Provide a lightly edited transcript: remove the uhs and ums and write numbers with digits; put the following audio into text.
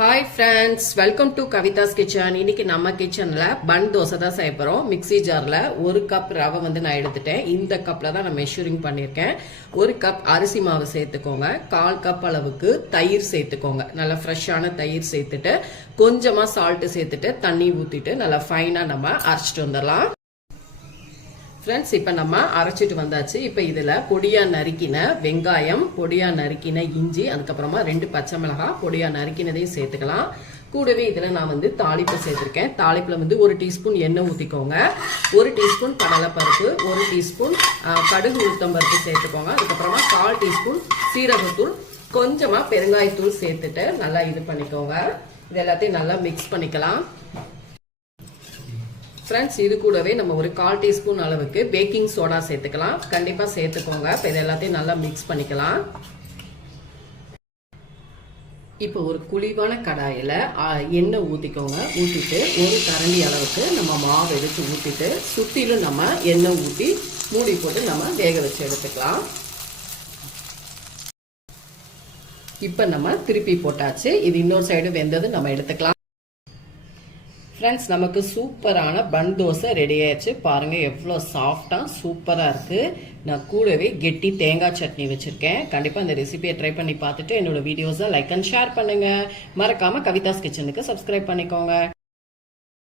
Hi friends, welcome to Kavitha's kitchen. இன்னைக்கு நம்ம கிச்சன்ல பன் தோசை தான் செய்ய போறோம். மிக்ஸி ஜார்ல 1 கப் ரவை வந்து நான் எடுத்துட்டேன். இந்த கப்ல தான் நான் மெஷரிங் பண்ணியிருக்கேன். 1 கப் அரிசி மாவு சேர்த்துக்கோங்க. 1/4 கப் அளவுக்கு தயிர் சேர்த்துக்கோங்க. நல்லா ஃப்ரெஷ்ஷான தயிர் சேர்த்துட்டு கொஞ்சமா சால்ட் சேர்த்துட்டு தண்ணி ஊத்திட்டு நல்லா ஃபைனா நம்ம அரைச்சிட்டு வந்துடலாம். ஃப்ரெண்ட்ஸ், இப்போ நம்ம அரைச்சிட்டு வந்தாச்சு. இப்போ இதில் பொடியா நறுக்கின வெங்காயம், பொடியா நறுக்கின இஞ்சி, அதுக்கப்புறமா 2 பச்சை மிளகாய் பொடியா நறுக்கினதையும் சேர்த்துக்கலாம். கூடவே இதில் நான் வந்து தாளிப்பு சேர்த்துருக்கேன். தாளிப்பில் வந்து 1 டீஸ்பூன் எண்ணெய் ஊற்றிக்கோங்க. 1 டீஸ்பூன் கடலைப்பருப்பு, 1 டீஸ்பூன் கடுகு உளுத்தம்பருப்பு சேர்த்துக்கோங்க. அதுக்கப்புறமா 1/4 டீஸ்பூன் சீரகத்தூள், கொஞ்சமாக பெருங்காயத்தூள் சேர்த்துட்டு நல்லா இது பண்ணிக்கோங்க. இது எல்லாத்தையும் நல்லா மிக்ஸ் பண்ணிக்கலாம். ஃப்ரெண்ட்ஸ், இது கூடவே நம்ம ஒரு 1/4 டீஸ்பூன் அளவுக்கு பேக்கிங் சோடா சேர்த்துக்கலாம். கண்டிப்பாக சேர்த்துக்கோங்க. இப்போ இது எல்லாத்தையும் நல்லா மிக்ஸ் பண்ணிக்கலாம். இப்போ ஒரு குழிவான கடாயில் எண்ணெய் ஊற்றிக்கோங்க. ஊற்றிட்டு 1 கரண்டி அளவுக்கு நம்ம மாவு எடுத்து ஊற்றிட்டு சுற்றிலும் நம்ம எண்ணெய் ஊற்றி மூடி போட்டு நம்ம வேக வச்சு எடுத்துக்கலாம். இப்போ நம்ம திருப்பி போட்டாச்சு. இது இன்னொரு சைடு வெந்தது நம்ம எடுத்துக்கலாம். ஃப்ரெண்ட்ஸ், நமக்கு சூப்பரான பன் தோசை ரெடி ஆயிடுச்சு. பாருங்க எவ்வளோ சாஃப்டா சூப்பரா இருக்கு. நான் கூடவே கெட்டி தேங்காய் சட்னி வச்சிருக்கேன். கண்டிப்பா இந்த ரெசிபியை ட்ரை பண்ணி பார்த்துட்டு என்னோட வீடியோஸை லைக் அண்ட் ஷேர் பண்ணுங்க. மறக்காம கவிதாஸ் கிச்சனுக்கு சப்ஸ்கிரைப் பண்ணிக்கோங்க.